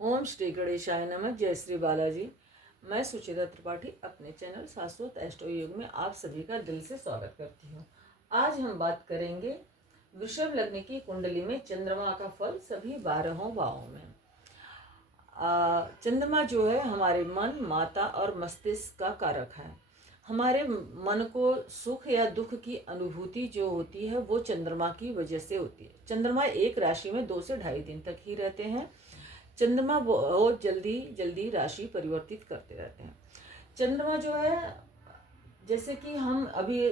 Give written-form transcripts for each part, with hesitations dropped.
ओम श्री गणेशाय नमः। जय श्री बालाजी। मैं सुचिता त्रिपाठी अपने चैनल शाश्वत एस्ट्रो योग में आप सभी का दिल से स्वागत करती हूँ। आज हम बात करेंगे वृषभ लग्न की कुंडली में चंद्रमा का फल सभी 12 भावों में। चंद्रमा जो है हमारे मन, माता और मस्तिष्क का कारक है। हमारे मन को सुख या दुख की अनुभूति जो होती है वो चंद्रमा की वजह से होती है। चंद्रमा एक राशि में 2 से ढाई दिन तक ही रहते हैं। चंद्रमा बहुत जल्दी जल्दी राशि परिवर्तित करते रहते हैं। चंद्रमा जो है, जैसे कि हम अभी,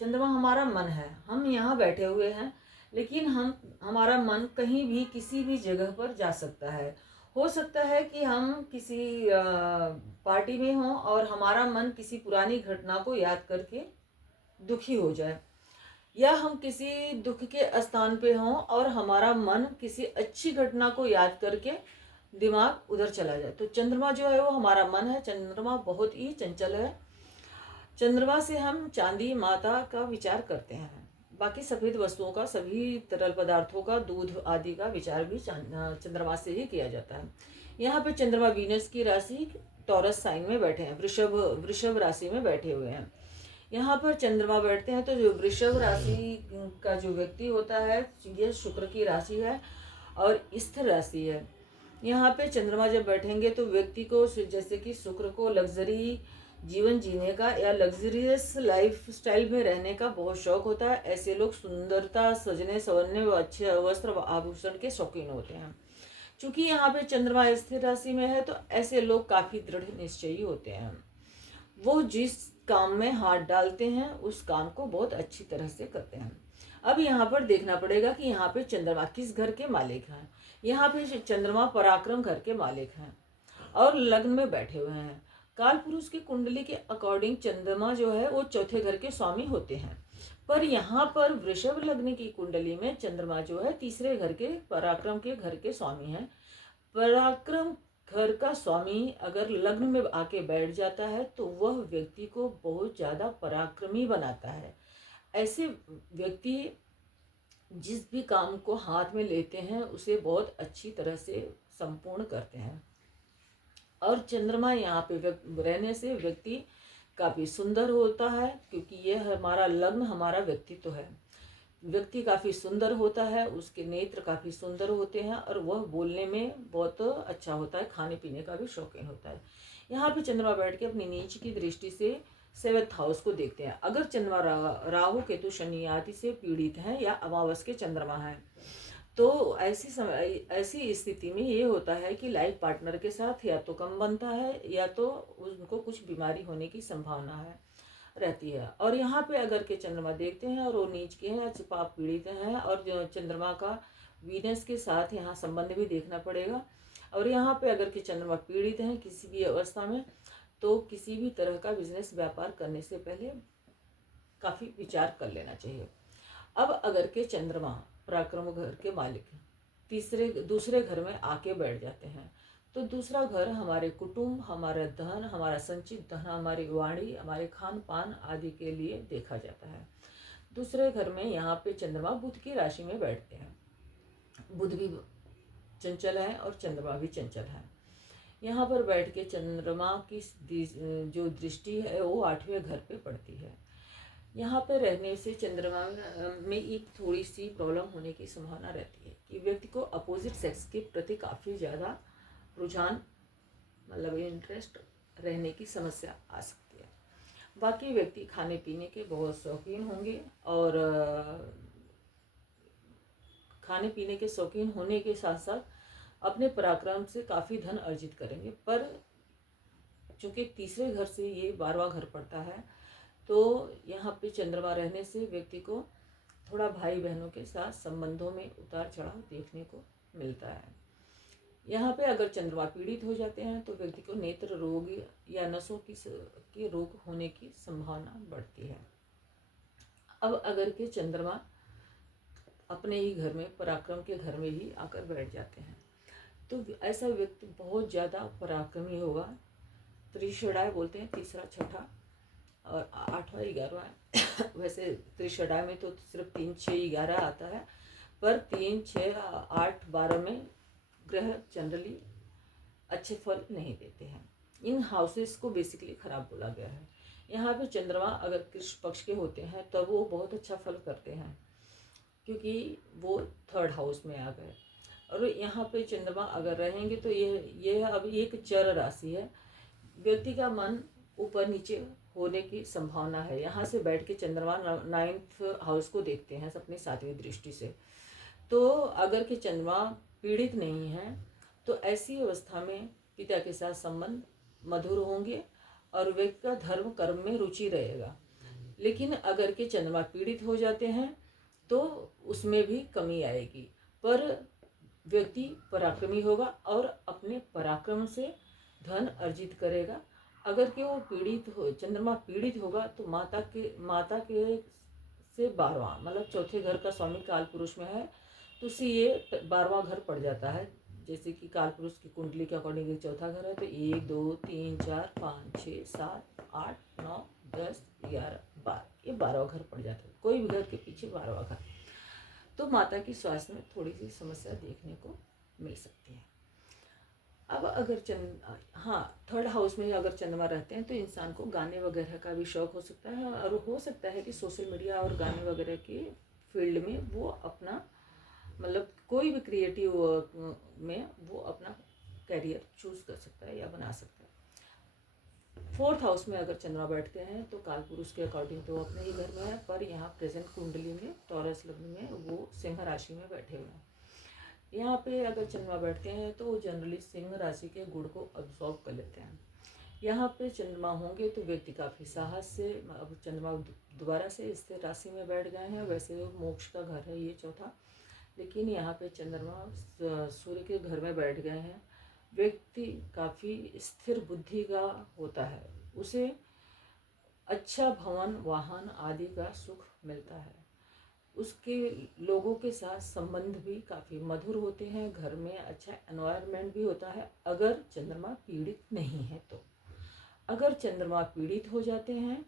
चंद्रमा हमारा मन है, हम यहाँ बैठे हुए हैं, लेकिन हमारा मन कहीं भी किसी भी जगह पर जा सकता है। हो सकता है कि हम किसी पार्टी में हों और हमारा मन किसी पुरानी घटना को याद करके दुखी हो जाए, या हम किसी दुख के स्थान पे हों और हमारा मन किसी अच्छी घटना को याद करके दिमाग उधर चला जाए। तो चंद्रमा जो है वो हमारा मन है। चंद्रमा बहुत ही चंचल है। चंद्रमा से हम चांदी, माता का विचार करते हैं। बाकी सफेद वस्तुओं का, सभी तरल पदार्थों का, दूध आदि का विचार भी चंद्रमा से ही किया जाता है। यहाँ पे चंद्रमा वीनस की राशि टॉरस साइन में बैठे हैं, वृषभ राशि में बैठे हुए हैं। यहाँ पर चंद्रमा बैठते हैं तो जो वृषभ राशि का जो व्यक्ति होता है, ये शुक्र की राशि है और स्थिर राशि है। यहाँ पे चंद्रमा जब बैठेंगे तो व्यक्ति को, जैसे कि शुक्र को लग्जरी जीवन जीने का या लग्जरियस लाइफ स्टाइल में रहने का बहुत शौक होता है। ऐसे लोग सुंदरता, सजने संवरने व अच्छे वस्त्र व आभूषण के शौकीन होते हैं। चूंकि यहाँ पे चंद्रमा स्थिर राशि में है तो ऐसे लोग काफी दृढ़ निश्चयी होते हैं। वो जिस काम में हाथ डालते हैं उस काम को बहुत अच्छी तरह से करते हैं। अब यहाँ पर देखना पड़ेगा कि यहाँ पे चंद्रमा किस घर के मालिक हैं। यहाँ पे चंद्रमा पराक्रम घर के मालिक हैं और लग्न में बैठे हुए हैं। काल पुरुष की कुंडली के अकॉर्डिंग चंद्रमा जो है वो चौथे घर के स्वामी होते हैं, पर यहाँ पर वृषभ लग्न की कुंडली में चंद्रमा जो है तीसरे घर के, पराक्रम के घर के स्वामी हैं। पराक्रम घर का स्वामी अगर लग्न में आके बैठ जाता है तो वह व्यक्ति को बहुत ज़्यादा पराक्रमी बनाता है। ऐसे व्यक्ति जिस भी काम को हाथ में लेते हैं उसे बहुत अच्छी तरह से संपूर्ण करते हैं। और चंद्रमा यहाँ पे रहने से व्यक्ति काफ़ी सुंदर होता है, क्योंकि यह हमारा लग्न, हमारा व्यक्तित्व है। व्यक्ति काफ़ी सुंदर होता है, उसके नेत्र काफ़ी सुंदर होते हैं और वह बोलने में बहुत अच्छा होता है, खाने पीने का भी शौकीन होता है। यहाँ पे चंद्रमा बैठ के अपनी नीच की दृष्टि से 7th हाउस को देखते हैं। अगर चंद्रमा राहु केतु शनि आदि से पीड़ित हैं या अमावस के चंद्रमा है तो ऐसी स्थिति में ये होता है कि लाइफ पार्टनर के साथ या तो कम बनता है या तो उनको कुछ बीमारी होने की संभावना है रहती है। और यहाँ पे अगर के चंद्रमा देखते हैं और वो नीच के हैं या पाप पीड़ित हैं और जो चंद्रमा का वीनस के साथ यहाँ संबंध भी देखना पड़ेगा। और यहाँ पे अगर के चंद्रमा पीड़ित हैं किसी भी अवस्था में तो किसी भी तरह का बिजनेस व्यापार करने से पहले काफ़ी विचार कर लेना चाहिए। अब अगर के चंद्रमा पराक्रम घर के मालिक दूसरे घर में आके बैठ जाते हैं तो दूसरा घर हमारे कुटुंब, हमारा धन, हमारा संचित धन, हमारी वाणी, हमारे खान पान आदि के लिए देखा जाता है। दूसरे घर में यहाँ पे चंद्रमा बुध की राशि में बैठते हैं। बुध भी चंचल है और चंद्रमा भी चंचल है। यहाँ पर बैठ के चंद्रमा की जो दृष्टि है वो 8वें घर पे पड़ती है। यहाँ पर रहने से चंद्रमा में एक थोड़ी सी प्रॉब्लम होने की संभावना रहती है कि व्यक्ति को अपोजिट सेक्स के प्रति काफ़ी ज़्यादा रुझान, मतलब इंटरेस्ट रहने की समस्या आ सकती है। बाकी व्यक्ति खाने पीने के बहुत शौकीन होंगे और खाने पीने के शौकीन होने के साथ साथ अपने पराक्रम से काफ़ी धन अर्जित करेंगे। पर चूँकि तीसरे घर से ये 12वां घर पड़ता है तो यहाँ पे चंद्रमा रहने से व्यक्ति को थोड़ा भाई बहनों के साथ संबंधों में उतार चढ़ाव देखने को मिलता है। यहाँ पे अगर चंद्रमा पीड़ित हो जाते हैं तो व्यक्ति को नेत्र रोग या नसों की रोग होने की संभावना बढ़ती है। अब अगर के चंद्रमा अपने ही घर में, पराक्रम के घर में ही आकर बैठ जाते हैं तो ऐसा व्यक्ति बहुत ज़्यादा पराक्रमी होगा। त्रिशडाय बोलते हैं, तीसरा, छठा और 8वां 11वां वैसे त्रिशडाय में तो सिर्फ 3, 6, 11 आता है, पर 3, 6, 8, 12 में ग्रह जनरली अच्छे फल नहीं देते हैं। इन हाउसेस को बेसिकली खराब बोला गया है। यहाँ पे चंद्रमा अगर कृष्ण पक्ष के होते हैं तब वो बहुत अच्छा फल करते हैं, क्योंकि वो थर्ड हाउस में आ गए। और यहाँ पे चंद्रमा अगर रहेंगे तो ये अब एक चर राशि है। व्यक्ति का मन ऊपर नीचे होने की संभावना है। यहाँ से बैठ के चंद्रमा 9th हाउस को देखते हैं अपनी 7वीं दृष्टि से। तो अगर के चंद्रमा पीड़ित नहीं है तो ऐसी अवस्था में पिता के साथ संबंध मधुर होंगे और व्यक्ति का धर्म कर्म में रुचि रहेगा। लेकिन अगर के चंद्रमा पीड़ित हो जाते हैं तो उसमें भी कमी आएगी, पर व्यक्ति पराक्रमी होगा और अपने पराक्रम से धन अर्जित करेगा। अगर कि वो पीड़ित हो, चंद्रमा पीड़ित होगा तो माता के से 12वां मतलब चौथे घर का स्वामी काल पुरुष में है, तो उससे ये 12वां घर पड़ जाता है। जैसे कि काल पुरुष की कुंडली के अकॉर्डिंग ये चौथा घर है, तो 1 2 3 4 5 6 7 8 9 10 11 12, ये 12वां घर पड़ जाता है। कोई भी घर के पीछे 12वां घर, तो माता की स्वास्थ्य में थोड़ी सी समस्या देखने को मिल सकती है। अब अगर थर्ड हाउस में अगर चंद्रमा रहते हैं तो इंसान को गाने वगैरह का भी शौक हो सकता है, और हो सकता है कि सोशल मीडिया और गाने वगैरह के फील्ड में वो अपना मतलब कोई भी क्रिएटिव में वो अपना कैरियर चूज कर सकता है या बना सकता है। फोर्थ हाउस में अगर चंद्रमा बैठते हैं तो काल पुरुष के अकॉर्डिंग तो अपने ही घर में है, पर यहाँ प्रेजेंट कुंडली में टॉरस लग्न में वो सिंह राशि में बैठे हुए हैं। यहाँ पे अगर चंद्रमा बैठते हैं तो वो जनरली सिंह राशि के गुण को अब्सॉर्ब कर लेते हैं। यहाँ पे चंद्रमा होंगे तो व्यक्ति काफ़ी साहस से, अब चंद्रमा दोबारा से स्थिर राशि में बैठ गए हैं। वैसे मोक्ष का घर है ये चौथा, लेकिन यहाँ पे चंद्रमा सूर्य के घर में बैठ गए हैं। व्यक्ति काफ़ी स्थिर बुद्धि का होता है, उसे अच्छा भवन वाहन आदि का सुख मिलता है। उसके लोगों के साथ संबंध भी काफ़ी मधुर होते हैं, घर में अच्छा एनवायरनमेंट भी होता है अगर चंद्रमा पीड़ित नहीं है तो। अगर चंद्रमा पीड़ित हो जाते हैं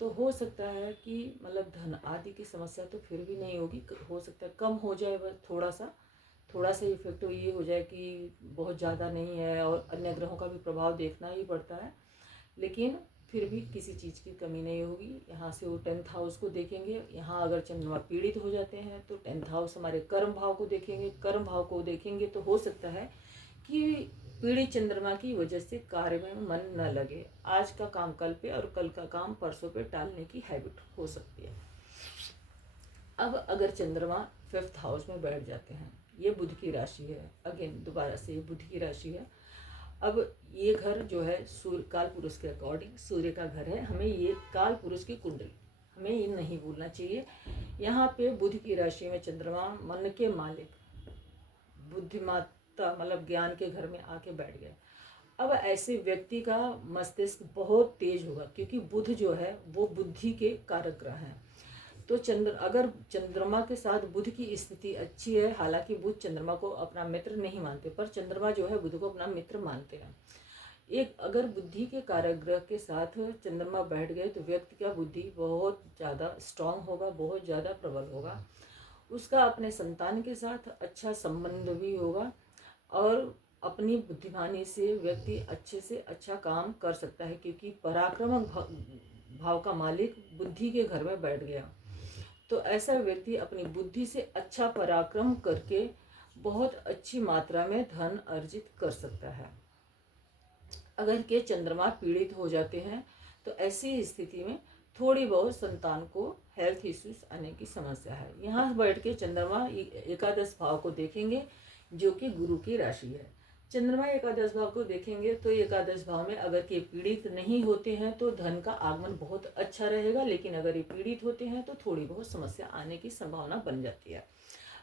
तो हो सकता है कि मतलब धन आदि की समस्या तो फिर भी नहीं होगी, हो सकता है कम हो जाए, बस थोड़ा सा इफेक्ट तो ये हो जाए कि बहुत ज़्यादा नहीं है, और अन्य ग्रहों का भी प्रभाव देखना ही पड़ता है, लेकिन फिर भी किसी चीज़ की कमी नहीं होगी। यहाँ से वो 10th हाउस को देखेंगे। यहाँ अगर चंद्रमा पीड़ित हो जाते हैं तो 10th हाउस हमारे कर्म भाव को देखेंगे। कर्म भाव को देखेंगे तो हो सकता है कि पीड़ित चंद्रमा की वजह से कार्य में मन न लगे, आज का काम कल पे और कल का काम परसों पे टालने की हैबिट हो सकती है। अब अगर चंद्रमा 5th हाउस में बैठ जाते हैं, ये बुध की राशि है, अगेन दोबारा से ये बुध की राशि है। अब ये घर जो है सूर्य काल पुरुष के अकॉर्डिंग सूर्य का घर है। हमें ये काल पुरुष की कुंडली हमें ये नहीं भूलना चाहिए। यहाँ पे बुध की राशि में चंद्रमा मन के मालिक बुद्धिमत्ता मतलब ज्ञान के घर में आके बैठ गया। अब ऐसे व्यक्ति का मस्तिष्क बहुत तेज होगा, क्योंकि बुध जो है वो बुद्धि के कारक ग्रह हैं। तो अगर चंद्रमा के साथ बुध की स्थिति अच्छी है, हालांकि बुध चंद्रमा को अपना मित्र नहीं मानते, पर चंद्रमा जो है बुध को अपना मित्र मानते हैं। एक अगर बुद्धि के कारक ग्रह के साथ चंद्रमा बैठ गए तो व्यक्ति का बुद्धि बहुत ज़्यादा स्ट्रांग होगा, बहुत ज़्यादा प्रबल होगा। उसका अपने संतान के साथ अच्छा संबंध भी होगा, और अपनी बुद्धिमानी से व्यक्ति अच्छे से अच्छा काम कर सकता है, क्योंकि पराक्रम भाव का मालिक बुद्धि के घर में बैठ गया। तो ऐसा व्यक्ति अपनी बुद्धि से अच्छा पराक्रम करके बहुत अच्छी मात्रा में धन अर्जित कर सकता है। अगर के चंद्रमा पीड़ित हो जाते हैं तो ऐसी स्थिति में थोड़ी बहुत संतान को हेल्थ इश्यूज आने की समस्या है। यहाँ बैठ के चंद्रमा एकादश भाव को देखेंगे, जो कि गुरु की राशि है। चंद्रमा एकादश भाव को देखेंगे तो एकादश भाव में अगर के पीड़ित नहीं होते हैं तो धन का आगमन बहुत अच्छा रहेगा, लेकिन अगर ये पीड़ित होते हैं तो थोड़ी बहुत समस्या आने की संभावना बन जाती है।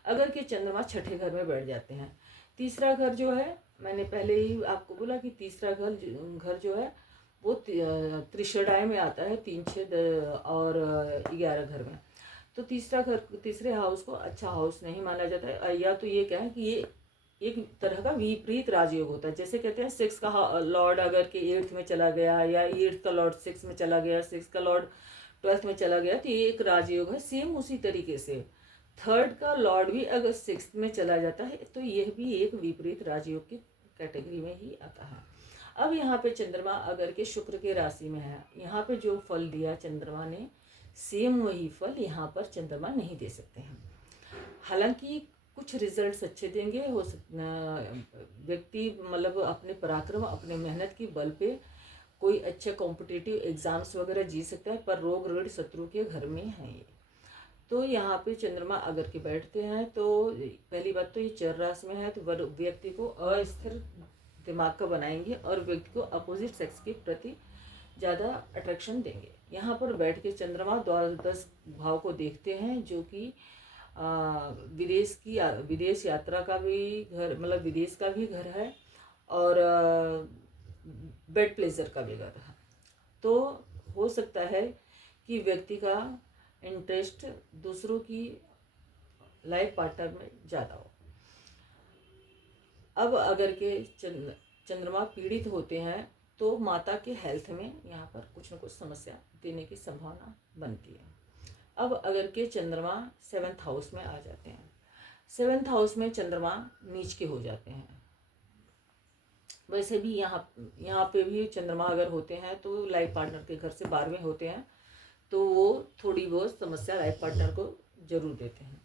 अगर के चंद्रमा छठे घर में बैठ जाते हैं, तीसरा घर जो है, मैंने पहले ही आपको बोला कि तीसरा घर जो है वो त्रिशडाय में आता है, 3 6 और 11 घर में। तो तीसरा घर, तीसरे हाउस को अच्छा हाउस नहीं माना जाता है, या तो ये क्या है कि ये एक तरह का विपरीत राजयोग होता है। जैसे कहते हैं 6 का लॉर्ड अगर के 8th में चला गया, या 8th का लॉर्ड 6 में चला गया, 6 का लॉर्ड 12th में चला गया, तो ये एक राजयोग है। सेम उसी तरीके से 3rd का लॉर्ड भी अगर 6th में चला जाता है तो यह भी एक विपरीत राजयोग की कैटेगरी में ही आता है। अब यहाँ पे चंद्रमा अगर के शुक्र के राशि में है, यहाँ पे जो फल दिया चंद्रमा ने, सेम वही फल यहाँ पर चंद्रमा नहीं दे सकते हैं। हालांकि कुछ रिजल्ट्स अच्छे देंगे, हो व्यक्ति मतलब अपने पराक्रम, अपने मेहनत की बल पे कोई अच्छे कॉम्पिटिटिव एग्जाम्स वगैरह जीत सकता है, पर रोग ऋण शत्रु के घर में है ये। तो यहाँ पे चंद्रमा अगर के बैठते हैं तो पहली बात तो ये चर राशि में है, तो व्यक्ति को अस्थिर दिमाग का बनाएंगे और व्यक्ति को अपोजिट सेक्स के प्रति ज़्यादा अट्रैक्शन देंगे। यहाँ पर बैठ के चंद्रमा द्वादश भाव को देखते हैं, जो कि विदेश यात्रा का भी घर, मतलब विदेश का भी घर है, और बेड प्लेजर का भी घर है। तो हो सकता है कि व्यक्ति का इंटरेस्ट दूसरों की लाइफ पार्टनर में ज़्यादा हो। अब अगर के चंद्रमा पीड़ित होते हैं तो माता के हेल्थ में यहाँ पर कुछ न कुछ समस्या देने की संभावना बनती है। अब अगर के चंद्रमा 7th हाउस में आ जाते हैं, 7th हाउस में चंद्रमा नीच के हो जाते हैं। वैसे भी यहाँ पे भी चंद्रमा अगर होते हैं तो लाइफ पार्टनर के घर से 12वें होते हैं, तो वो थोड़ी बहुत समस्या लाइफ पार्टनर को जरूर देते हैं।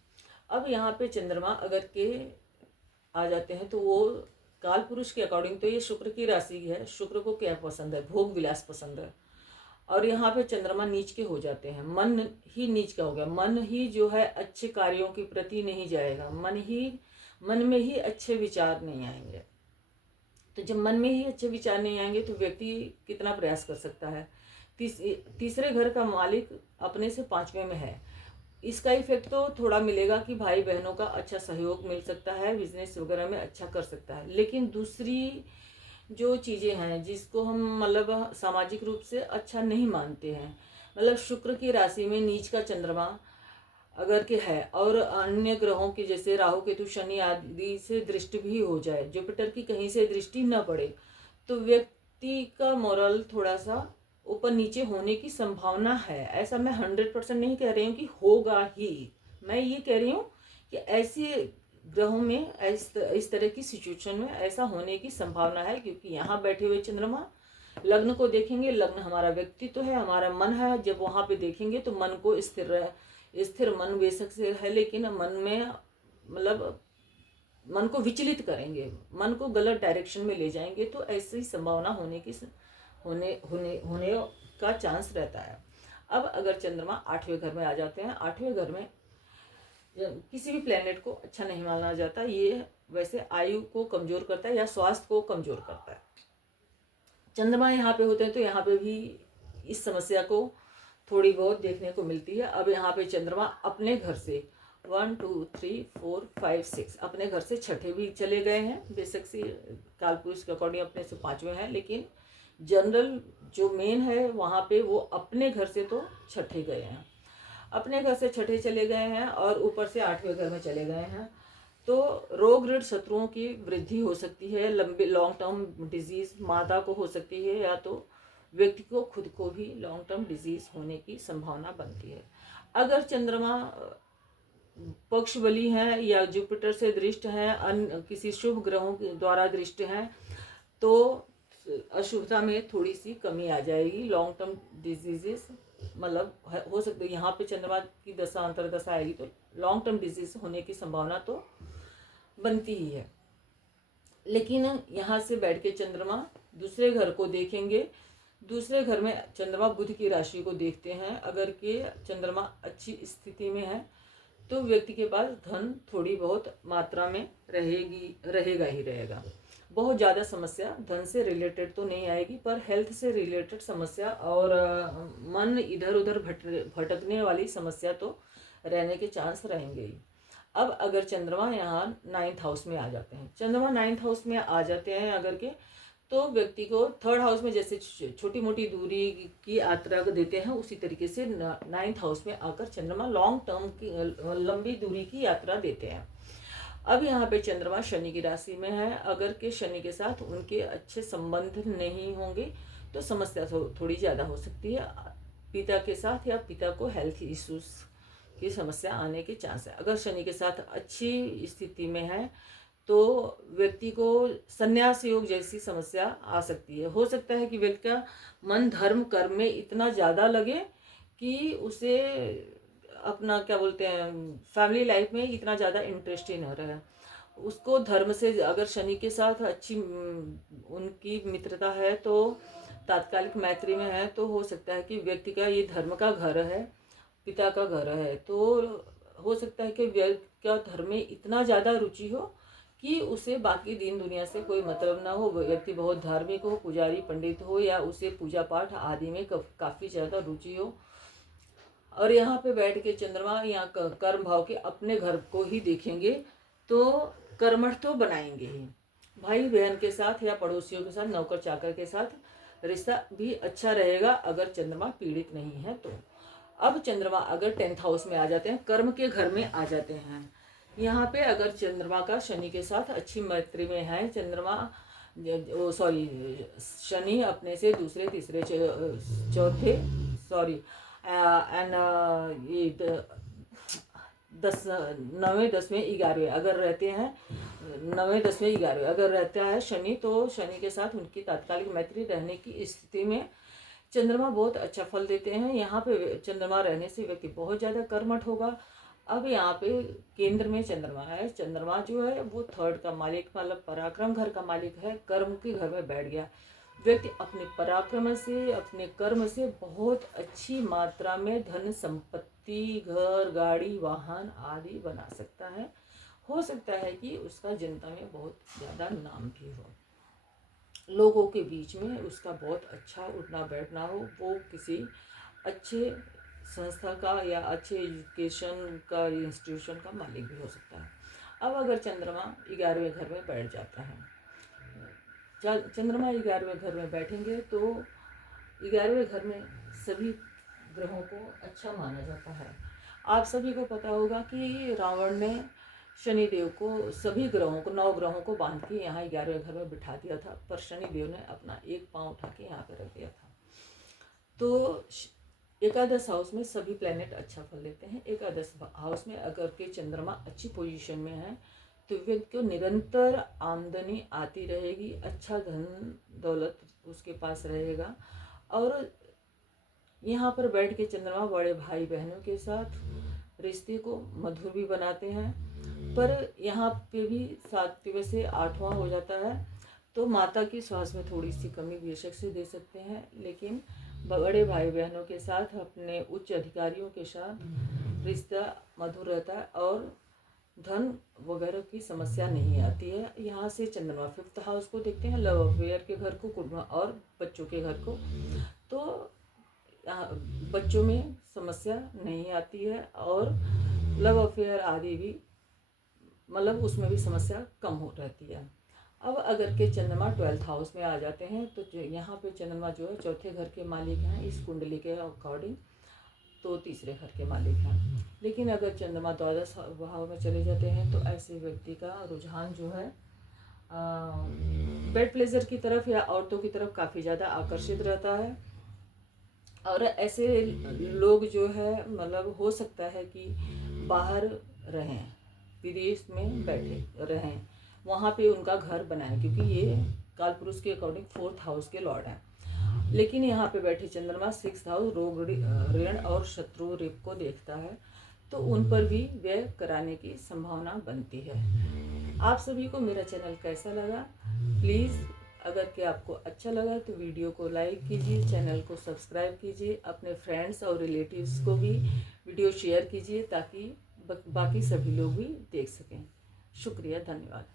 अब यहाँ पे चंद्रमा अगर के आ जाते हैं तो वो काल पुरुष के अकॉर्डिंग तो ये शुक्र की राशि है, शुक्र को क्या पसंद है, भोग विलास पसंद है। और यहाँ पे चंद्रमा नीच के हो जाते हैं, मन ही नीच का हो गया, मन ही जो है अच्छे कार्यों के प्रति नहीं जाएगा, मन में ही अच्छे विचार नहीं आएंगे। तो जब मन में ही अच्छे विचार नहीं आएंगे तो व्यक्ति कितना प्रयास कर सकता है। तीसरे घर का मालिक अपने से 5वें में है, इसका इफेक्ट तो थोड़ा मिलेगा कि भाई बहनों का अच्छा सहयोग मिल सकता है, बिजनेस वगैरह में अच्छा कर सकता है। लेकिन दूसरी जो चीज़ें हैं जिसको हम मतलब सामाजिक रूप से अच्छा नहीं मानते हैं, मतलब शुक्र की राशि में नीच का चंद्रमा अगर के है और अन्य ग्रहों के जैसे राहु केतु शनि आदि से दृष्टि भी हो जाए, जुपिटर की कहीं से दृष्टि न पड़े, तो व्यक्ति का मोरल थोड़ा सा ऊपर नीचे होने की संभावना है। ऐसा मैं 100% नहीं कह रही हूँ कि होगा ही, मैं ये कह रही हूँ कि ऐसे ग्रहों में इस तरह की सिचुएशन में ऐसा होने की संभावना है, क्योंकि यहाँ बैठे हुए चंद्रमा लग्न को देखेंगे, लग्न हमारा व्यक्तित्व है, हमारा मन है, जब वहाँ पे देखेंगे तो मन को स्थिर मन बेशक से है, लेकिन मन में मतलब मन को विचलित करेंगे, मन को गलत डायरेक्शन में ले जाएंगे, तो ऐसी संभावना होने का चांस रहता है। अब अगर चंद्रमा 8वें घर में आ जाते हैं, 8वें घर में किसी भी प्लेनेट को अच्छा नहीं माना जाता, ये वैसे आयु को कमजोर करता है या स्वास्थ्य को कमजोर करता है। चंद्रमा यहाँ पे होते हैं तो यहाँ पे भी इस समस्या को थोड़ी बहुत देखने को मिलती है। अब यहाँ पे चंद्रमा अपने घर से 1 2 3 4 5 6 अपने घर से छठे भी चले गए हैं, बेशक से कालपुरुष के अकॉर्डिंग अपने से 5वें हैं, लेकिन जनरल जो मेन है वहाँ पे वो अपने घर से तो छठे गए हैं, अपने घर से छठे चले गए हैं और ऊपर से 8वें घर में चले गए हैं। तो रोग ऋण शत्रुओं की वृद्धि हो सकती है, लंबे लॉन्ग टर्म डिजीज माता को हो सकती है, या तो व्यक्ति को खुद को भी लॉन्ग टर्म डिजीज होने की संभावना बनती है। अगर चंद्रमा पक्ष बली है या जुपिटर से दृष्ट है, अन्य किसी शुभ ग्रहों के द्वारा दृष्ट है, तो अशुभता में थोड़ी सी कमी आ जाएगी। लॉन्ग टर्म डिजीजेस मतलब हो सकते, यहाँ पे चंद्रमा की दशा अंतरदशा आएगी तो लॉन्ग टर्म डिजीज होने की संभावना तो बनती ही है। लेकिन यहाँ से बैठ के चंद्रमा दूसरे घर को देखेंगे, दूसरे घर में चंद्रमा बुध की राशि को देखते हैं। अगर के चंद्रमा अच्छी स्थिति में है तो व्यक्ति के पास धन थोड़ी बहुत मात्रा में रहेगा ही रहेगा। बहुत ज़्यादा समस्या धन से रिलेटेड तो नहीं आएगी, पर हेल्थ से रिलेटेड समस्या और मन इधर उधर भटकने वाली समस्या तो रहने के चांस रहेंगे ही। अब अगर चंद्रमा यहाँ 9th हाउस में आ जाते हैं, चंद्रमा 9th हाउस में आ जाते हैं अगर के, तो व्यक्ति को 3rd हाउस में जैसे छोटी मोटी दूरी की यात्रा देते हैं, उसी तरीके से 9th हाउस में आकर चंद्रमा लॉन्ग टर्म की लंबी दूरी की यात्रा देते हैं। अब यहाँ पे चंद्रमा शनि की राशि में है, अगर के शनि के साथ उनके अच्छे संबंध नहीं होंगे तो समस्या थोड़ी ज़्यादा हो सकती है। पिता के साथ या पिता को हेल्थ इश्यूज की समस्या आने के चांस है। अगर शनि के साथ अच्छी स्थिति में है तो व्यक्ति को संन्यास योग जैसी समस्या आ सकती है। हो सकता है कि व्यक्ति का मन धर्म कर्म में इतना ज़्यादा लगे कि उसे अपना क्या बोलते हैं फैमिली लाइफ में इतना ज़्यादा इंटरेस्ट ही न रहे। उसको धर्म से अगर शनि के साथ अच्छी उनकी मित्रता है, तो तात्कालिक मैत्री में है, तो हो सकता है कि व्यक्ति का ये धर्म का घर है, पिता का घर है, तो हो सकता है कि व्यक्ति का धर्म में इतना ज़्यादा रुचि हो कि उसे बाकी दीन दुनिया से कोई मतलब ना हो। व्यक्ति बहुत धार्मिक हो, पुजारी पंडित हो, या उसे पूजा पाठ आदि में काफ़ी ज़्यादा रुचि हो। और यहाँ पे बैठ के चंद्रमा यहाँ कर्म भाव के अपने घर को ही देखेंगे, तो कर्मठ तो बनाएंगे ही। भाई बहन के साथ या पड़ोसियों के साथ, नौकर चाकर के साथ रिश्ता भी अच्छा रहेगा अगर चंद्रमा पीड़ित नहीं है तो। अब चंद्रमा अगर 10th हाउस में आ जाते हैं, कर्म के घर में आ जाते हैं, यहाँ पे अगर चंद्रमा का शनि के साथ अच्छी मैत्री में है, शनि अपने से दूसरे तीसरे चौथे ये 9वें 10वें 11वें अगर रहते हैं, 9वें 10वें 11वें अगर रहता है शनि, तो शनि के साथ उनकी तात्कालिक मैत्री रहने की स्थिति में चंद्रमा बहुत अच्छा फल देते हैं। यहाँ पे चंद्रमा रहने से व्यक्ति बहुत ज़्यादा कर्मठ होगा। अब यहाँ पे केंद्र में चंद्रमा है, चंद्रमा जो है वो 3rd का मालिक, मतलब पराक्रम घर का मालिक है, कर्म के घर में बैठ गया। व्यक्ति अपने पराक्रम से, अपने कर्म से बहुत अच्छी मात्रा में धन संपत्ति, घर गाड़ी वाहन आदि बना सकता है। हो सकता है कि उसका जनता में बहुत ज़्यादा नाम भी हो, लोगों के बीच में उसका बहुत अच्छा उठना बैठना हो, वो किसी अच्छे संस्था का या अच्छे एजुकेशन का इंस्टीट्यूशन का मालिक भी हो सकता है। अब अगर चंद्रमा 11वें घर में बैठ जाता है, चंद्रमा 11वें घर में बैठेंगे तो 11वें घर में सभी ग्रहों को अच्छा माना जाता है। आप सभी को पता होगा कि रावण ने शनिदेव को, सभी ग्रहों को, 9 ग्रहों को बांध के यहाँ 11वें घर में बिठा दिया था, पर शनिदेव ने अपना एक पांव उठा के यहाँ पे रख दिया था। तो एकादश हाउस में सभी प्लैनेट अच्छा फल देते हैं। एकादश हाउस में अगर के चंद्रमा अच्छी पोजीशन में है तो व्यक्ति को निरंतर आमदनी आती रहेगी, अच्छा धन दौलत उसके पास रहेगा। और यहाँ पर बैठ के चंद्रमा बड़े भाई बहनों के साथ रिश्ते को मधुर भी बनाते हैं। पर यहाँ पे भी 7वें से 8वां हो जाता है, तो माता की स्वास्थ्य में थोड़ी सी कमी बेशक से दे सकते हैं, लेकिन बड़े भाई बहनों के साथ, अपने उच्च अधिकारियों के साथ रिश्ता मधुर रहता है और धन वगैरह की समस्या नहीं आती है। यहाँ से चंद्रमा 5th हाउस को देखते हैं, लव अफेयर के घर को, कुटुंब और बच्चों के घर को, तो बच्चों में समस्या नहीं आती है और लव अफेयर आदि भी, मतलब उसमें भी समस्या कम हो रहती है। अब अगर के चंद्रमा 12th हाउस में आ जाते हैं, तो यहाँ पे चंद्रमा जो है 4थे घर के मालिक हैं इस कुंडली के अकॉर्डिंग, तो 3रे घर के मालिक हैं। लेकिन अगर चंद्रमा 12 भाव में चले जाते हैं तो ऐसे व्यक्ति का रुझान जो है बेड प्लेजर की तरफ या औरतों की तरफ काफ़ी ज़्यादा आकर्षित रहता है। और ऐसे लोग जो है, मतलब हो सकता है कि बाहर रहें, विदेश में बैठे रहें, वहाँ पे उनका घर बनाएं, क्योंकि ये कालपुरुष के अकॉर्डिंग 4th हाउस के लॉर्ड हैं। लेकिन यहाँ पे बैठे चंद्रमा 6th हाउस रोग ऋण और शत्रु रेप को देखता है, तो उन पर भी व्यय कराने की संभावना बनती है। आप सभी को मेरा चैनल कैसा लगा? प्लीज़ अगर कि आपको अच्छा लगा तो वीडियो को लाइक कीजिए, चैनल को सब्सक्राइब कीजिए, अपने फ्रेंड्स और रिलेटिव्स को भी वीडियो शेयर कीजिए ताकि बाकी सभी लोग भी देख सकें। शुक्रिया, धन्यवाद।